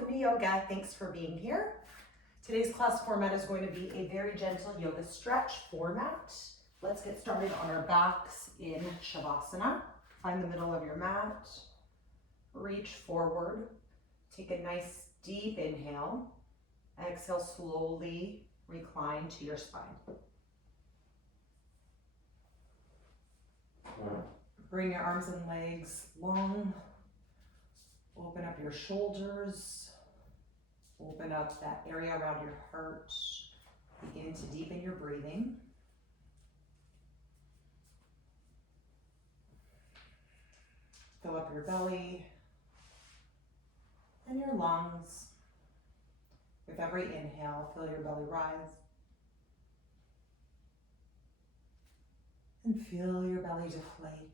welcome to yoga. Thanks for being here. Today's class format is going to be a very gentle yoga stretch format. Let's get started on our backs in Shavasana. Find the middle of your mat, reach forward, take a nice deep inhale, exhale, slowly recline to your spine. Bring your arms and legs long. Open up your shoulders. Open up that area around your heart. Begin to deepen your breathing. Fill up your belly and your lungs. With every inhale, feel your belly rise. And feel your belly deflate.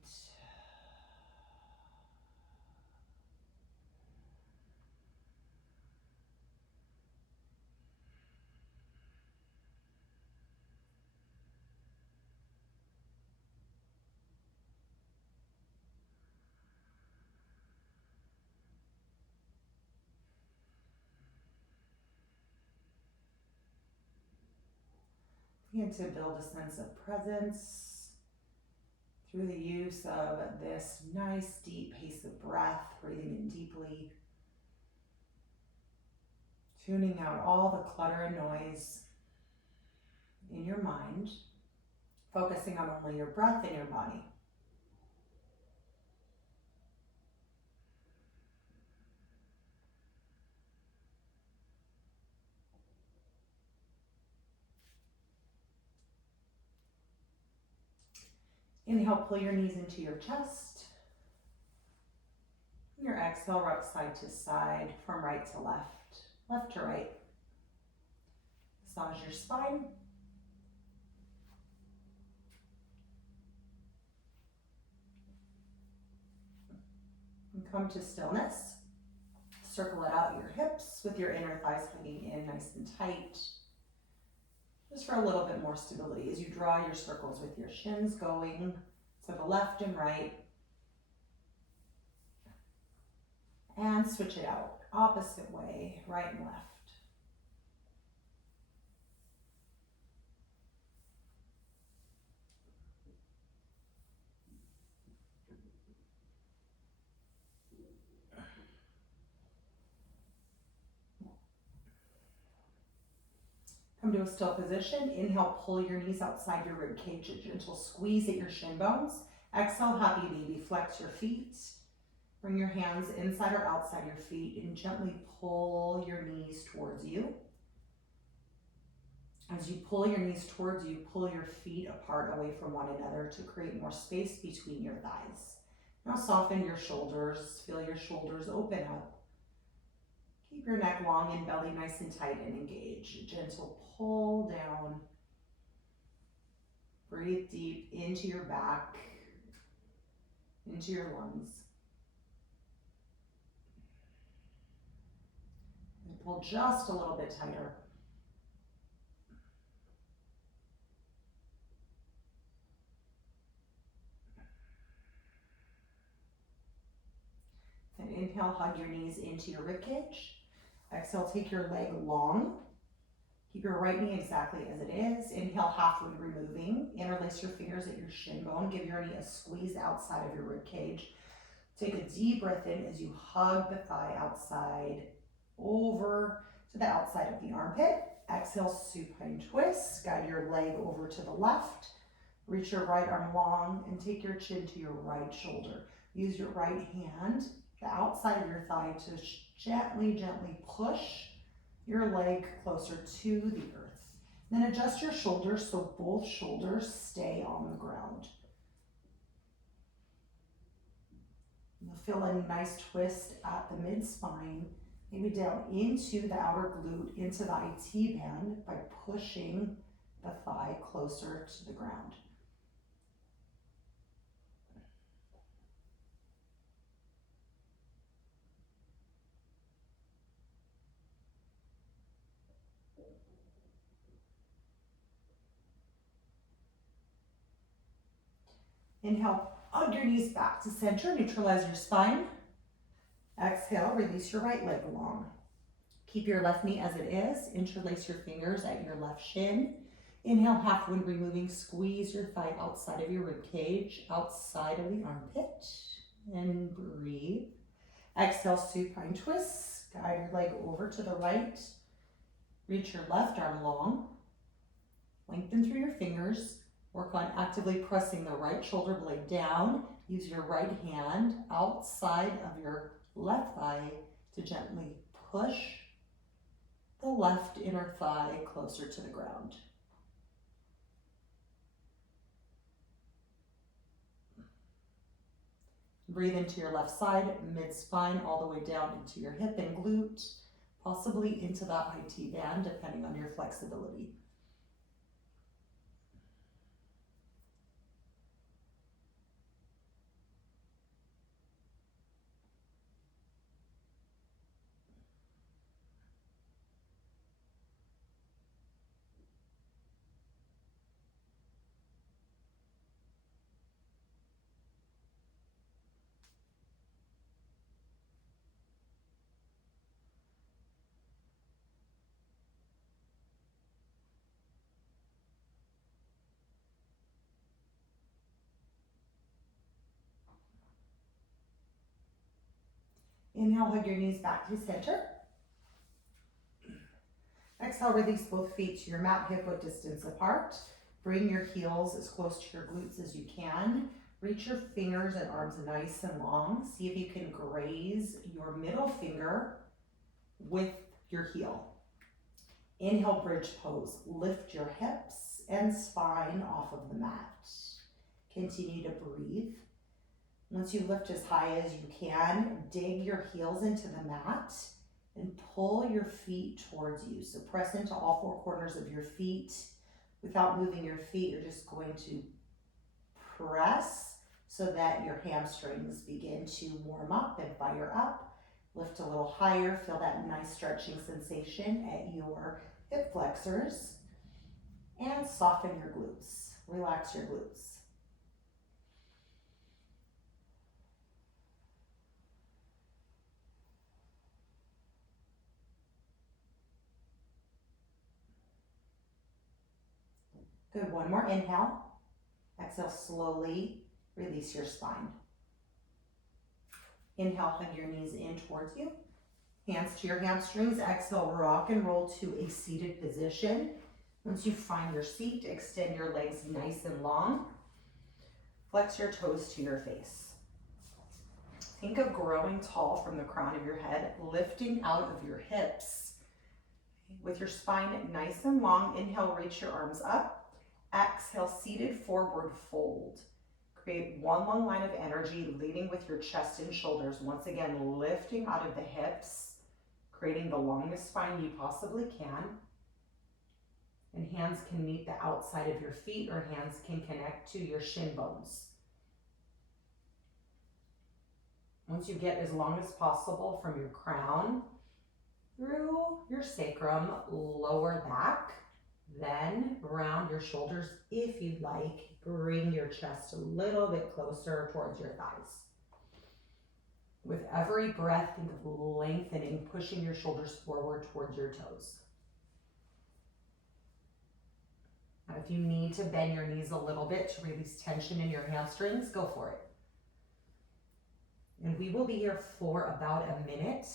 Begin to build a sense of presence through the use of this nice deep pace of breath, breathing in deeply, tuning out all the clutter and noise in your mind, focusing on only your breath and your body. Inhale, pull your knees into your chest. Your exhale, rock side to side, from right to left, left to right. Massage your spine. And come to stillness. Circle it out your hips with your inner thighs hugging in nice and tight. Just for a little bit more stability as you draw your circles with your shins going to the left and right. And switch it out, opposite way, right and left. Come to a still position. Inhale, pull your knees outside your rib cage, a gentle squeeze at your shin bones. Exhale, happy baby, flex your feet. Bring your hands inside or outside your feet and gently pull your knees towards you. As you pull your knees towards you, pull your feet apart away from one another to create more space between your thighs. Now soften your shoulders, feel your shoulders open up. Keep your neck long and belly nice and tight and engage. A gentle pull down. Breathe deep into your back, into your lungs. And pull just a little bit tighter. Then inhale, hug your knees into your ribcage. Exhale, take your leg long. Keep your right knee exactly as it is. Inhale, halfway removing. Interlace your fingers at your shin bone. Give your knee a squeeze outside of your ribcage. Take a deep breath in as you hug the thigh outside over to the outside of the armpit. Exhale, supine twist. Guide your leg over to the left. Reach your right arm long and take your chin to your right shoulder. Use your right hand, the outside of your thigh, to gently push your leg closer to the earth. Then adjust your shoulders so both shoulders stay on the ground. You'll feel a nice twist at the mid-spine, maybe down into the outer glute, into the IT band by pushing the thigh closer to the ground. Inhale, hug your knees back to center, neutralize your spine. Exhale, release your right leg long. Keep your left knee as it is. Interlace your fingers at your left shin. Inhale, half wind removing. Squeeze your thigh outside of your rib cage, outside of the armpit. And breathe. Exhale, supine twists. Guide your leg over to the right. Reach your left arm long. Lengthen through your fingers. Work on actively pressing the right shoulder blade down. Use your right hand outside of your left thigh to gently push the left inner thigh closer to the ground. Breathe into your left side, mid-spine, all the way down into your hip and glute, possibly into that IT band, depending on your flexibility. Inhale, hug your knees back to center. Exhale, release both feet to your mat, hip width distance apart. Bring your heels as close to your glutes as you can. Reach your fingers and arms nice and long. See if you can graze your middle finger with your heel. Inhale, bridge pose. Lift your hips and spine off of the mat. Continue to breathe. Once you lift as high as you can, dig your heels into the mat and pull your feet towards you. So press into all four corners of your feet. Without moving your feet, you're just going to press so that your hamstrings begin to warm up and fire up. Lift a little higher, feel that nice stretching sensation at your hip flexors, and soften your glutes. Relax your glutes. Good, one more inhale. Exhale, slowly release your spine. Inhale, hug your knees in towards you. Hands to your hamstrings. Exhale, rock and roll to a seated position. Once you find your seat, extend your legs nice and long. Flex your toes to your face. Think of growing tall from the crown of your head, lifting out of your hips. With your spine nice and long, inhale, reach your arms up. Exhale, seated forward fold. Create one long line of energy, leading with your chest and shoulders. Once again, lifting out of the hips, creating the longest spine you possibly can. And hands can meet the outside of your feet, or hands can connect to your shin bones. Once you get as long as possible from your crown through your sacrum, lower back, then round your shoulders if you'd like. Bring your chest a little bit closer towards your thighs. With every breath, think of lengthening, pushing your shoulders forward towards your toes. Now, if you need to bend your knees a little bit to release tension in your hamstrings, go for it. And we will be here for about a minute.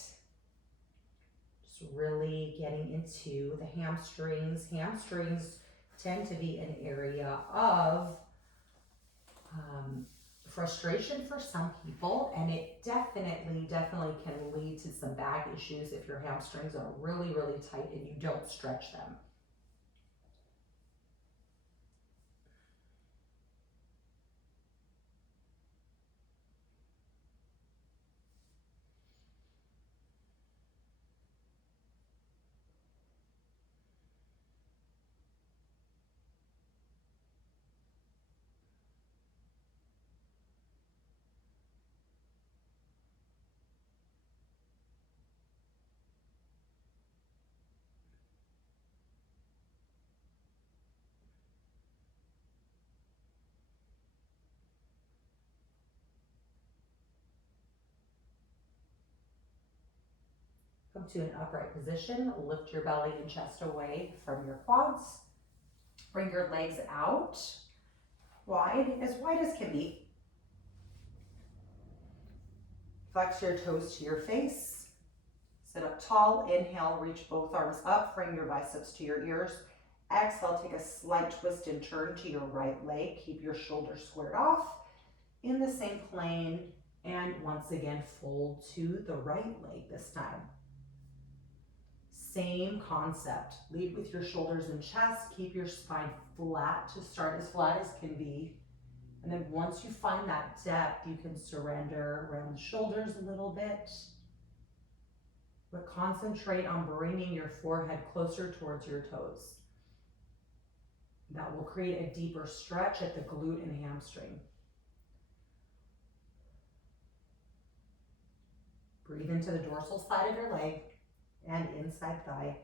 Really getting into the hamstrings. Hamstrings tend to be an area of frustration for some people, and it definitely can lead to some back issues if your hamstrings are really tight and you don't stretch them. to an upright position. Lift your belly and chest away from your quads. Bring your legs out wide as can be. Flex your toes to your face. Sit up tall. Inhale, reach both arms up. Bring your biceps to your ears. Exhale, take a slight twist and turn to your right leg. Keep your shoulders squared off in the same plane. And once again, fold to the right leg this time. Same concept. Lead with your shoulders and chest. Keep your spine flat to start, as flat as can be. And then once you find that depth, you can surrender around the shoulders a little bit. But concentrate on bringing your forehead closer towards your toes. That will create a deeper stretch at the glute and hamstring. Breathe into the dorsal side of your leg and inside thigh.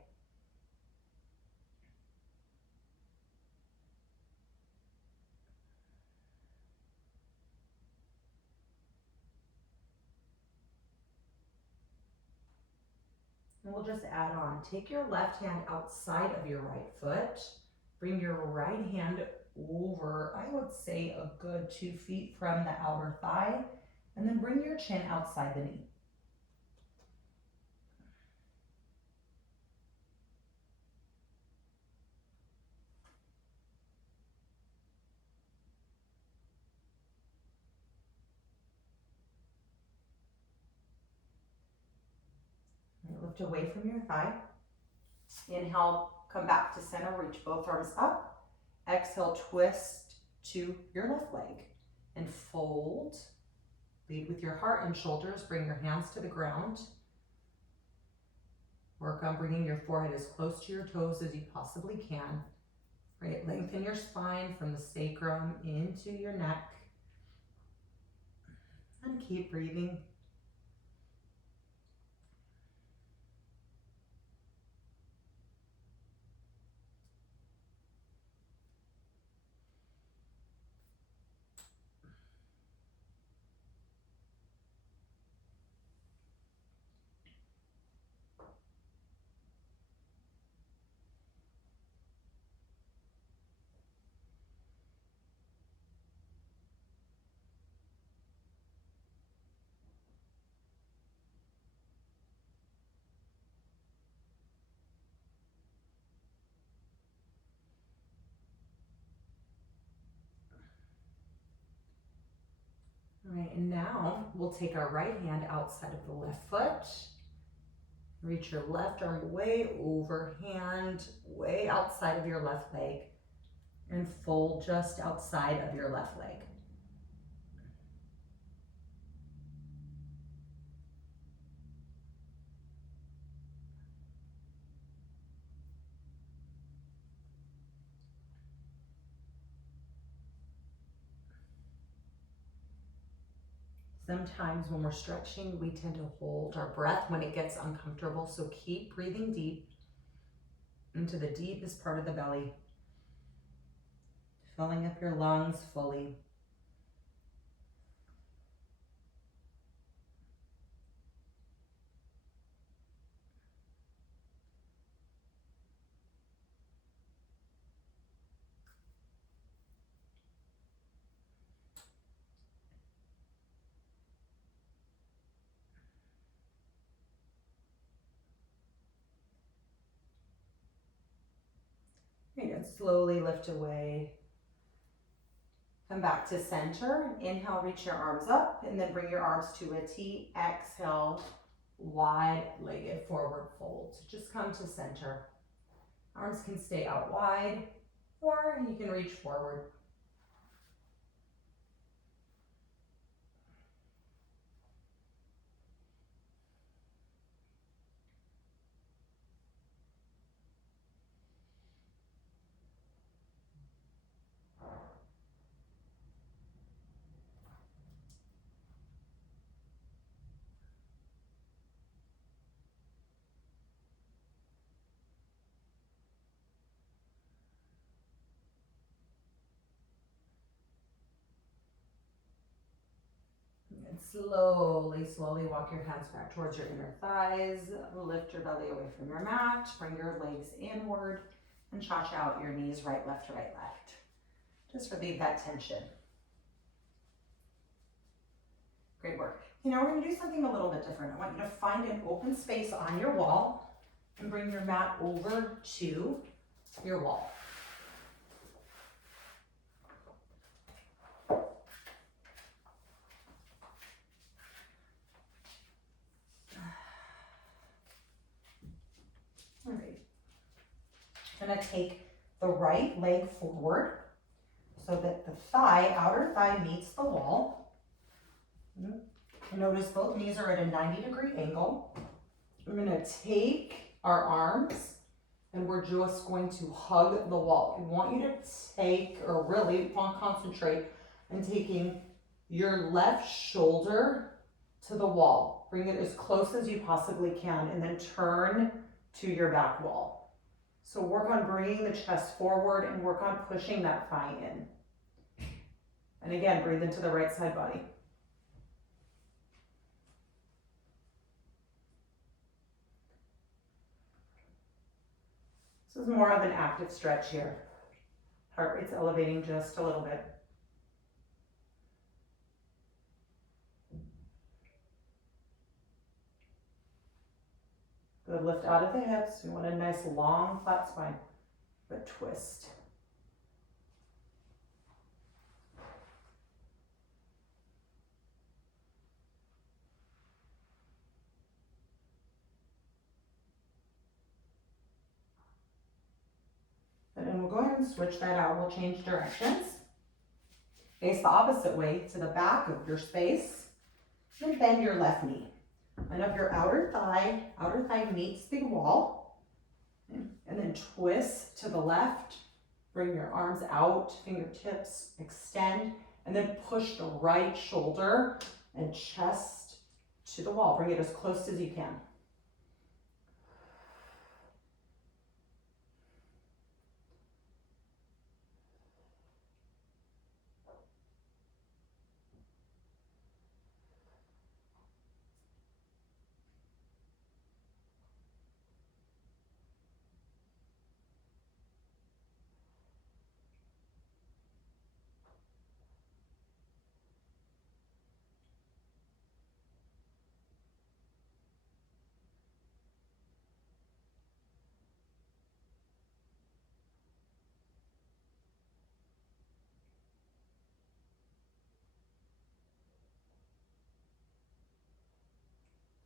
And we'll just add on. Take your left hand outside of your right foot. Bring your right hand over, I would say a good 2 feet from the outer thigh. And then bring your chin outside the knee. Lift away from your thigh. Inhale, come back to center, reach both arms up. Exhale, twist to your left leg and fold. Lead with your heart and shoulders. Bring your hands to the ground. Work on bringing your forehead as close to your toes as you possibly can. Right, lengthen your spine from the sacrum into your neck. And keep breathing. All right, and now we'll take our right hand outside of the left foot. Reach your left arm way overhand, way outside of your left leg, and fold just outside of your left leg. Sometimes when we're stretching, we tend to hold our breath when it gets uncomfortable, so keep breathing deep into the deepest part of the belly, filling up your lungs fully. And slowly lift away. Come back to center. Inhale, reach your arms up, and then bring your arms to a T. Exhale, wide-legged forward fold. Just come to center. Arms can stay out wide, or you can reach forward. And slowly walk your hands back towards your inner thighs. Lift your belly away from your mat. Bring your legs inward and cha-cha out your knees, right, left. Just relieve that tension. Great work. Okay, now we're going to do something a little bit different. I want you to find an open space on your wall and bring your mat over to your wall. All right. I'm going to take the right leg forward so that the outer thigh meets the wall. Notice both knees are at a 90-degree angle. We're going to take our arms and we're just going to hug the wall. I want you to take, or really concentrate on taking your left shoulder to the wall. Bring it as close as you possibly can and then turn to your back wall. So work on bringing the chest forward and work on pushing that thigh in. And again, breathe into the right side body. This is more of an active stretch here. Heart rate's elevating just a little bit. Good, lift out of the hips. We want a nice long flat spine, but twist. And then we'll go ahead and switch that out. We'll change directions. Face the opposite way to the back of your space. Then bend your left knee. Line up your outer thigh meets the wall. And then twist to the left. Bring your arms out, fingertips extend, and then push the right shoulder and chest to the wall. Bring it as close as you can.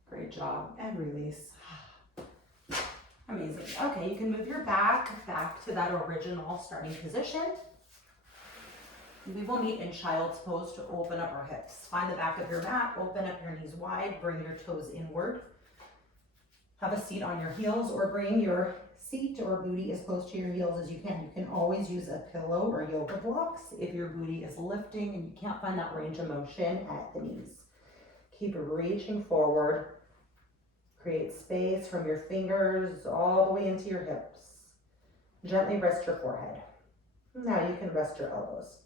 Great job, and release. Amazing. Okay, you can move your back to that original starting position. We will meet in child's pose to open up our hips. Find the back of your mat, open up your knees wide, bring your toes inward. Have a seat on your heels or bring your seat or booty as close to your heels as you can. You can always use a pillow or yoga blocks if your booty is lifting and you can't find that range of motion at the knees. Keep reaching forward. Create space from your fingers all the way into your hips. Gently rest your forehead. Now you can rest your elbows.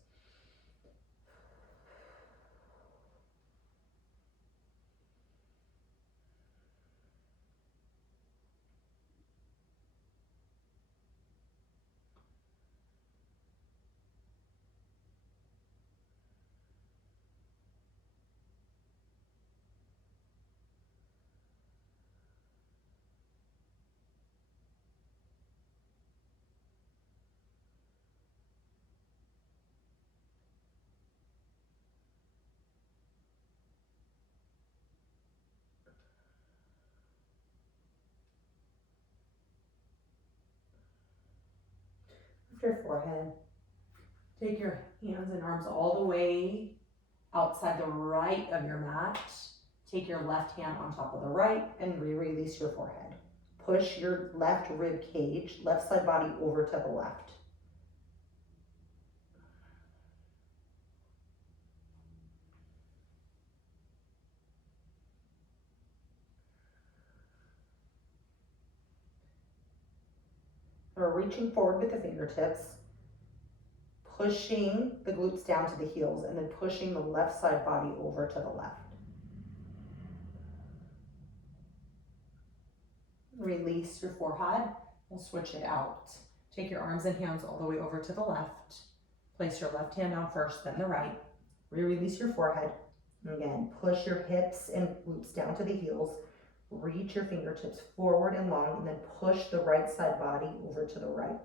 Lift your forehead. Take your hands and arms all the way outside the right of your mat. Take your left hand on top of the right and release your forehead. Push your left rib cage, left side body over to the left. We're reaching forward with the fingertips, pushing the glutes down to the heels, and then pushing the left side body over to the left. Release your forehead. We'll switch it out. Take your arms and hands all the way over to the left. Place your left hand down first, then the right. Release your forehead. Again, push your hips and glutes down to the heels. Reach your fingertips forward and long, and then push the right side body over to the right.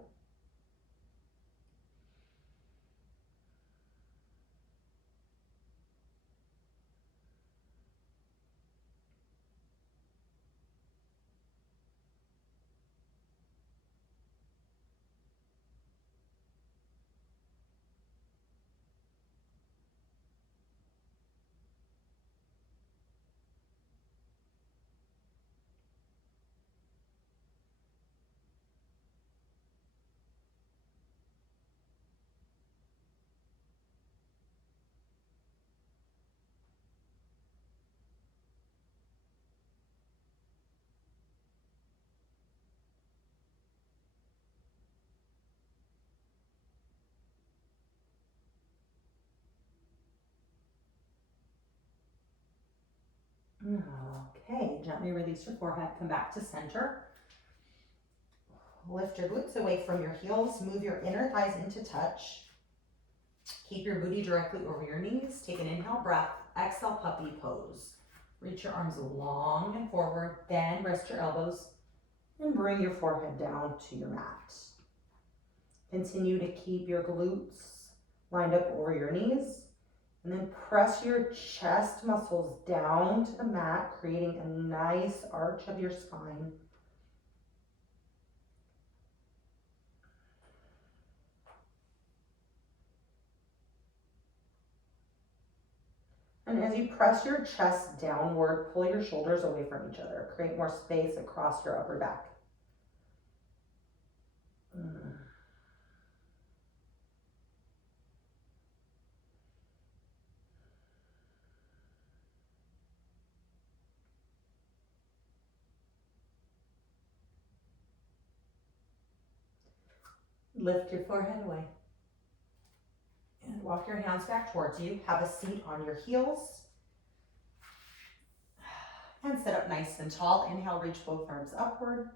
Okay, gently release your forehead, come back to center. Lift your glutes away from your heels, move your inner thighs into touch. Keep your booty directly over your knees. Take an inhale breath, exhale puppy pose. Reach your arms long and forward, then rest your elbows and bring your forehead down to your mat. Continue to keep your glutes lined up over your knees. And then press your chest muscles down to the mat, creating a nice arch of your spine. And as you press your chest downward, pull your shoulders away from each other. Create more space across your upper back. Lift your forehead away. And walk your hands back towards you. Have a seat on your heels. And sit up nice and tall. Inhale, reach both arms upward.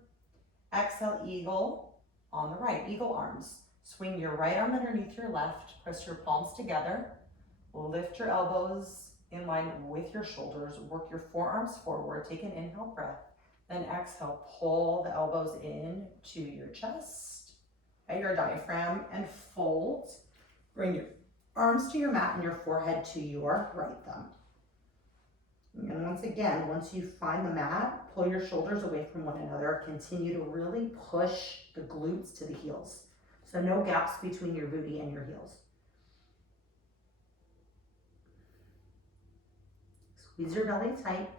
Exhale, eagle on the right, eagle arms. Swing your right arm underneath your left. Press your palms together. Lift your elbows in line with your shoulders. Work your forearms forward. Take an inhale breath. Then exhale, pull the elbows in to your chest at your diaphragm and fold. Bring your arms to your mat and your forehead to your right thumb. And once again, once you find the mat, pull your shoulders away from one another. Continue to really push the glutes to the heels. So no gaps between your booty and your heels. Squeeze your belly tight.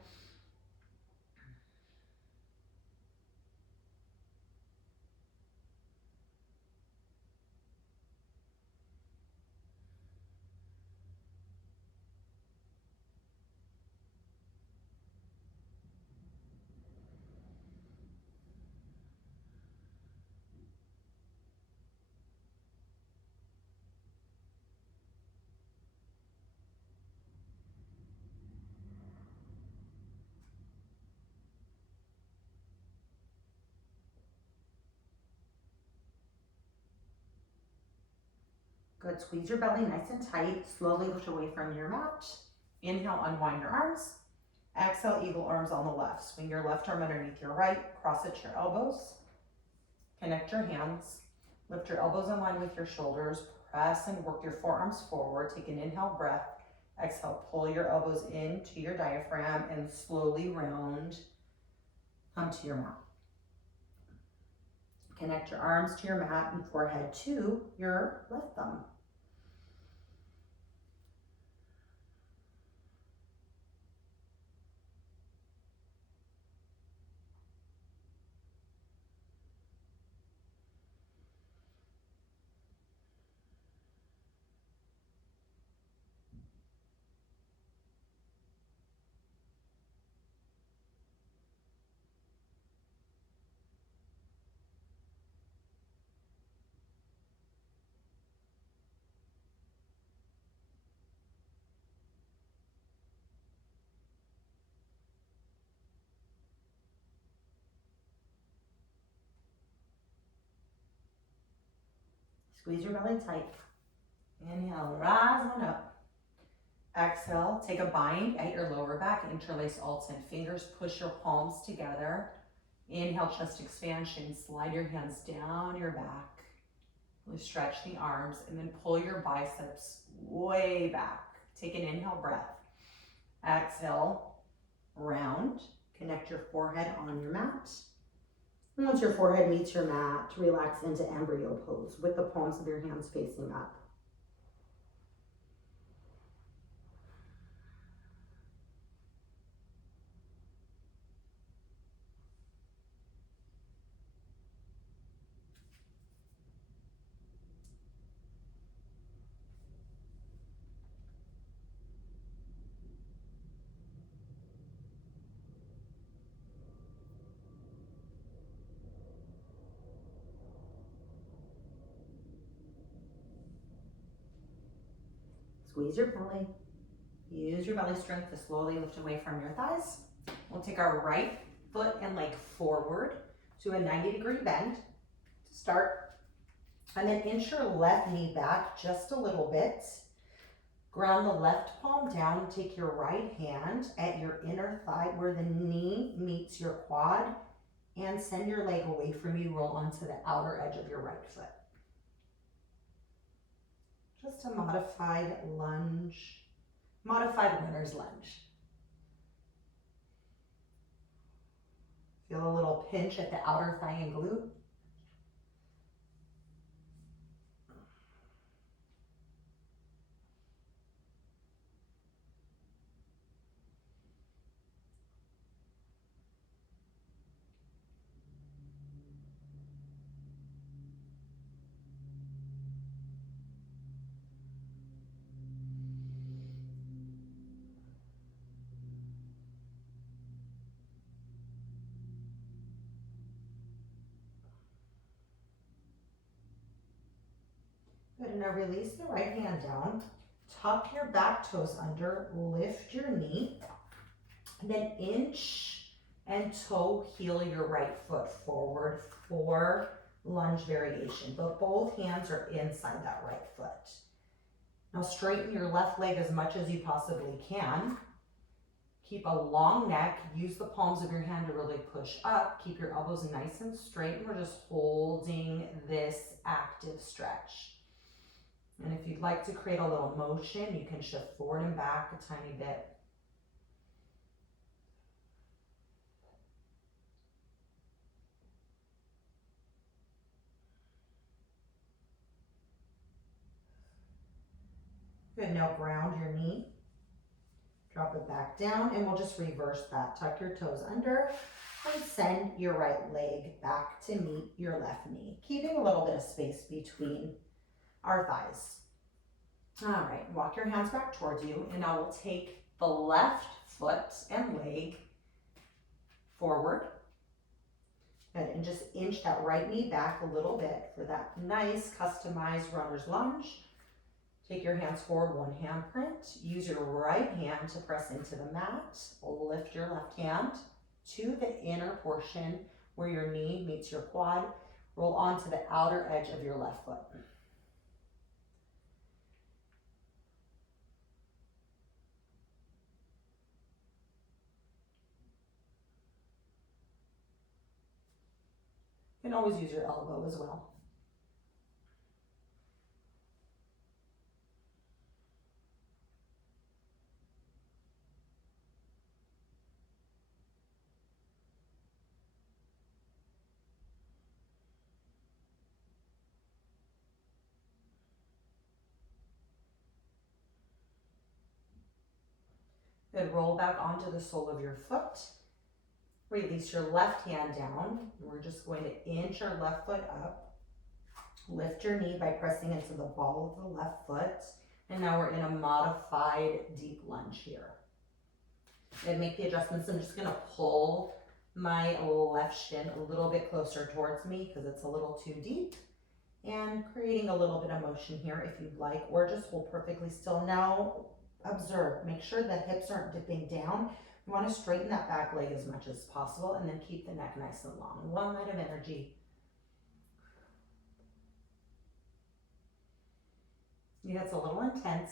Good, squeeze your belly nice and tight. Slowly lift away from your mat. Inhale, unwind your arms. Exhale, eagle arms on the left. Swing your left arm underneath your right. Cross at your elbows. Connect your hands. Lift your elbows in line with your shoulders. Press and work your forearms forward. Take an inhale breath. Exhale, pull your elbows into your diaphragm and slowly round. Come to your mat. Connect your arms to your mat and forehead to your left thumb. Squeeze your belly tight. Inhale, rise on up. Exhale, take a bind at your lower back, interlace alts and fingers, push your palms together. Inhale, chest expansion, slide your hands down your back. Really stretch the arms and then pull your biceps way back. Take an inhale breath. Exhale, round, connect your forehead on your mat. And once your forehead meets your mat, relax into embryo pose with the palms of your hands facing up. Squeeze your belly. Use your belly strength to slowly lift away from your thighs. We'll take our right foot and leg forward to a 90-degree bend to start. And then inch your left knee back just a little bit. Ground the left palm down. Take your right hand at your inner thigh where the knee meets your quad and send your leg away from you. Roll onto the outer edge of your right foot. Just a modified lunge, modified runner's lunge. Feel a little pinch at the outer thigh and glute. Good, and now release the right hand down. Tuck your back toes under, lift your knee, and then inch and toe heel your right foot forward for lunge variation, but both hands are inside that right foot. Now straighten your left leg as much as you possibly can. Keep a long neck, use the palms of your hand to really push up. Keep your elbows nice and straight, and we're just holding this active stretch. And if you'd like to create a little motion, you can shift forward and back a tiny bit. Good, now ground your knee. Drop it back down, and we'll just reverse that. Tuck your toes under and send your right leg back to meet your left knee, keeping a little bit of space between our thighs. All right, walk your hands back towards you, and now we'll take the left foot and leg forward. Good, and just inch that right knee back a little bit for that nice customized runner's lunge. Take your hands forward, one hand print. Use your right hand to press into the mat. Lift your left hand to the inner portion where your knee meets your quad. Roll onto the outer edge of your left foot. You can always use your elbow as well. Good, roll back onto the sole of your foot. Release your left hand down. We're just going to inch our left foot up. Lift your knee by pressing into the ball of the left foot. And now we're in a modified deep lunge here. And make the adjustments. I'm just gonna pull my left shin a little bit closer towards me because it's a little too deep. And creating a little bit of motion here if you'd like, or just hold perfectly still. Now observe, make sure the hips aren't dipping down. You want to straighten that back leg as much as possible and then keep the neck nice and long. One line of energy. Yeah, it's a little intense.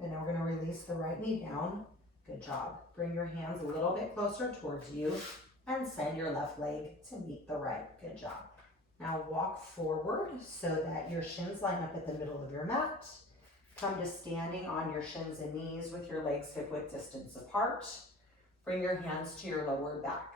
And now we're gonna release the right knee down. Good job. Bring your hands a little bit closer towards you and send your left leg to meet the right. Good job. Now walk forward so that your shins line up at the middle of your mat. Come to standing on your shins and knees with your legs hip width distance apart. Bring your hands to your lower back.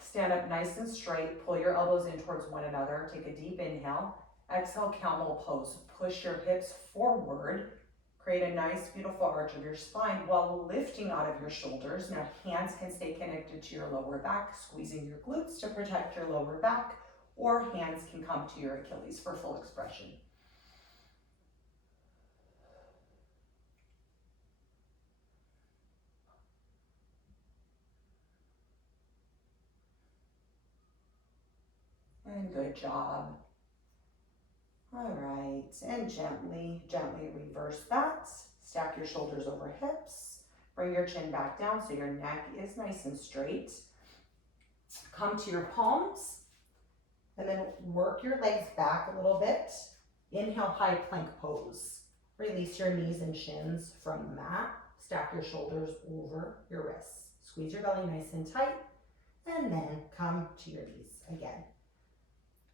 Stand up nice and straight. Pull your elbows in towards one another. Take a deep inhale. Exhale, camel pose. Push your hips forward. Create a nice, beautiful arch of your spine while lifting out of your shoulders. Now, hands can stay connected to your lower back, squeezing your glutes to protect your lower back, or hands can come to your Achilles for full expression. And good job. All right, and gently reverse that. Stack your shoulders over hips. Bring your chin back down so your neck is nice and straight. Come to your palms, and then work your legs back a little bit. Inhale, high plank pose. Release your knees and shins from the mat. Stack your shoulders over your wrists. Squeeze your belly nice and tight, and then come to your knees again.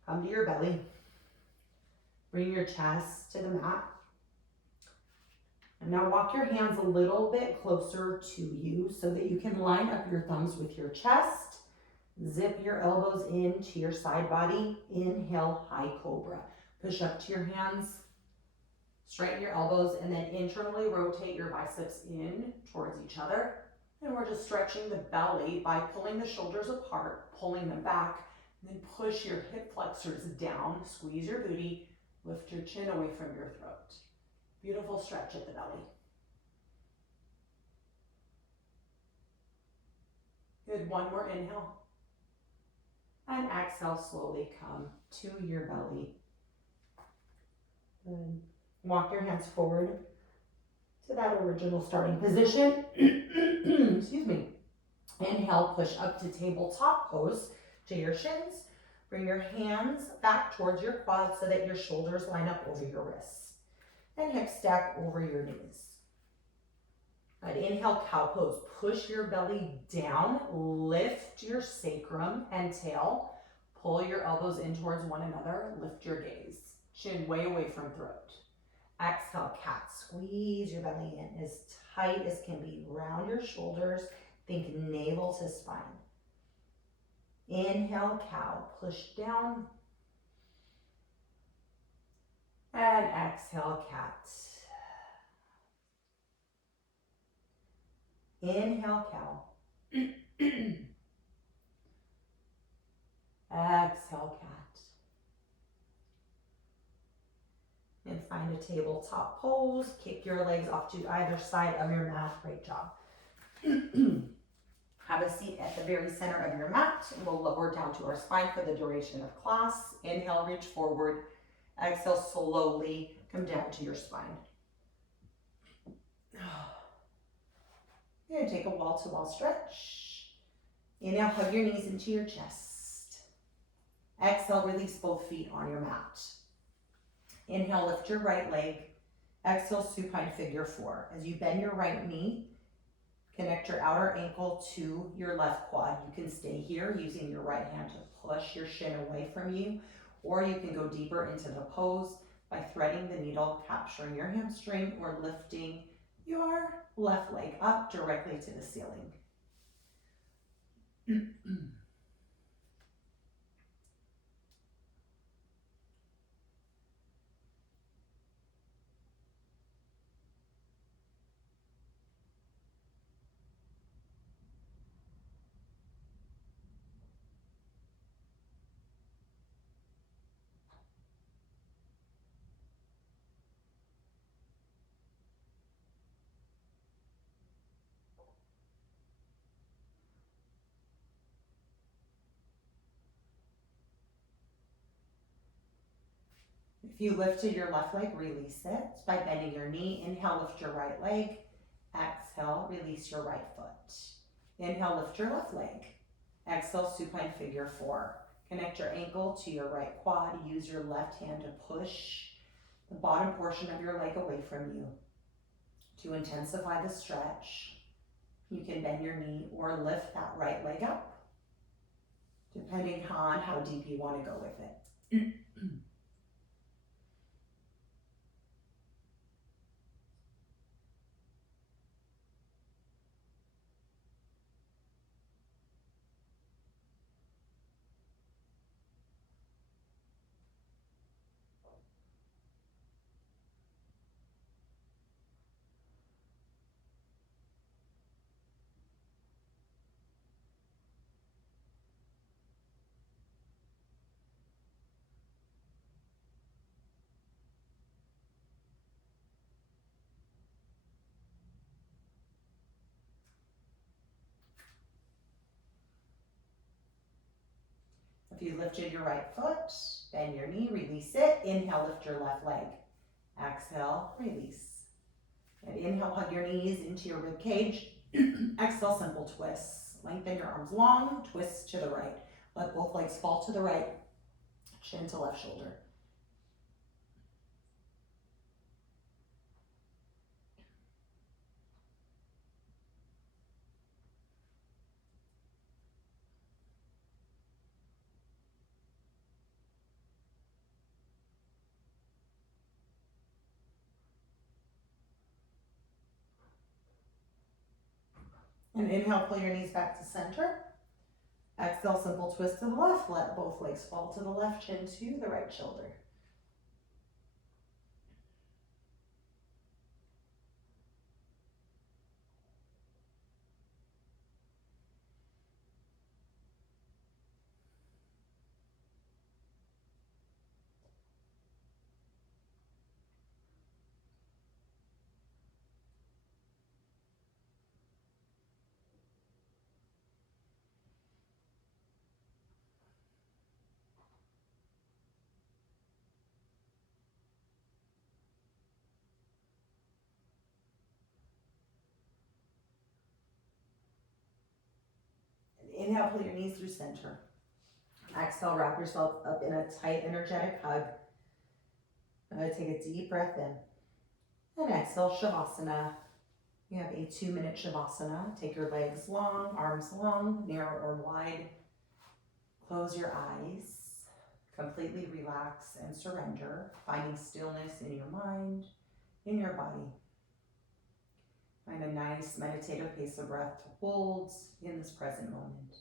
Come to your belly. Bring your chest to the mat. And now walk your hands a little bit closer to you so that you can line up your thumbs with your chest. Zip your elbows into your side body. Inhale, high cobra. Push up to your hands. Straighten your elbows and then internally rotate your biceps in towards each other. And we're just stretching the belly by pulling the shoulders apart, pulling them back, and then push your hip flexors down. Squeeze your booty. Lift your chin away from your throat. Beautiful stretch at the belly. Good, one more inhale. And exhale, slowly come to your belly. Good. Walk your hands forward to that original starting position. Excuse me. Inhale, push up to tabletop pose to your shins. Bring your hands back towards your quads so that your shoulders line up over your wrists. And hip stack over your knees. Good. Inhale, cow pose. Push your belly down. Lift your sacrum and tail. Pull your elbows in towards one another. Lift your gaze. Chin way away from throat. Exhale, cat. Squeeze your belly in as tight as can be. Round your shoulders. Think navel to spine. Inhale, cow. Push down. And exhale, cat. Inhale, cow. Exhale, cat. And find a tabletop pose. Kick your legs off to either side of your mat. Great job. Have a seat at the very center of your mat, and we'll lower down to our spine for the duration of class. Inhale, reach forward. Exhale, slowly come down to your spine. You're going to take a wall-to-wall stretch. Inhale, hug your knees into your chest. Exhale, release both feet on your mat. Inhale, lift your right leg. Exhale, supine figure four. As you bend your right knee, connect your outer ankle to your left quad. You can stay here using your right hand to push your shin away from you, or you can go deeper into the pose by threading the needle, capturing your hamstring, or lifting your left leg up directly to the ceiling. If you lifted your left leg, release it by bending your knee. Inhale, lift your right leg. Exhale, release your right foot. Inhale, lift your left leg. Exhale, supine figure four. Connect your ankle to your right quad. Use your left hand to push the bottom portion of your leg away from you. To intensify the stretch, you can bend your knee or lift that right leg up, depending on how deep you want to go with it. If you lifted your right foot, bend your knee, release it. Inhale, lift your left leg. Exhale, release. And inhale, hug your knees into your rib cage. Exhale, simple twists. Lengthen your arms long, twist to the right. Let both legs fall to the right, chin to left shoulder. And inhale, pull your knees back to center. Exhale, simple twist to the left. Let both legs fall to the left, chin to the right shoulder. And inhale, pull your knees through center. Exhale, wrap yourself up in a tight, energetic hug. Take a deep breath in. And exhale, Shavasana. You have a 2-minute Shavasana. Take your legs long, arms long, narrow or wide. Close your eyes. Completely relax and surrender, finding stillness in your mind, in your body. Find a nice meditative pace of breath to hold in this present moment.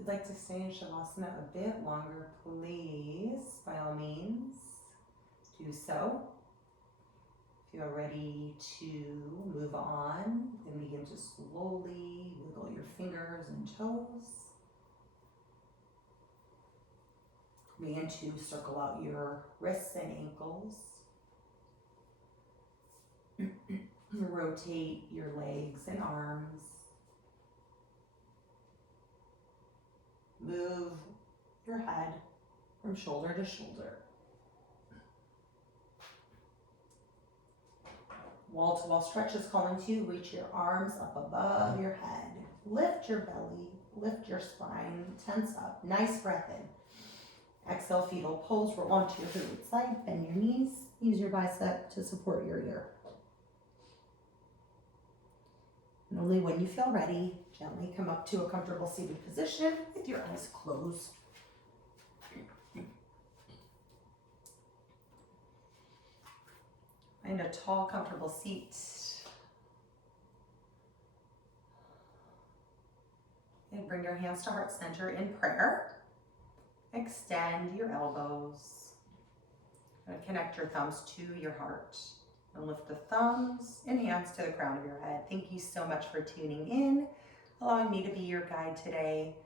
If you'd like to stay in Shavasana a bit longer, please, by all means, do so. If you're ready to move on, then begin to slowly wiggle your fingers and toes. Begin to circle out your wrists and ankles. Rotate your legs and arms. Move your head from shoulder to shoulder. Wall-to-wall stretch is calling to you. Reach your arms up above your head. Lift your belly, lift your spine, tense up. Nice breath in. Exhale, fetal pose. Roll onto your right side. Bend your knees. Use your bicep to support your ear. And only when you feel ready, gently come up to a comfortable seated position with your eyes closed. Find a tall, comfortable seat. And bring your hands to heart center in prayer. Extend your elbows. And connect your thumbs to your heart. And lift the thumbs and hands to the crown of your head. Thank you so much for tuning in, allowing me to be your guide today.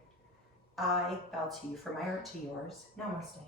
I bow to you from my heart to yours. Namaste.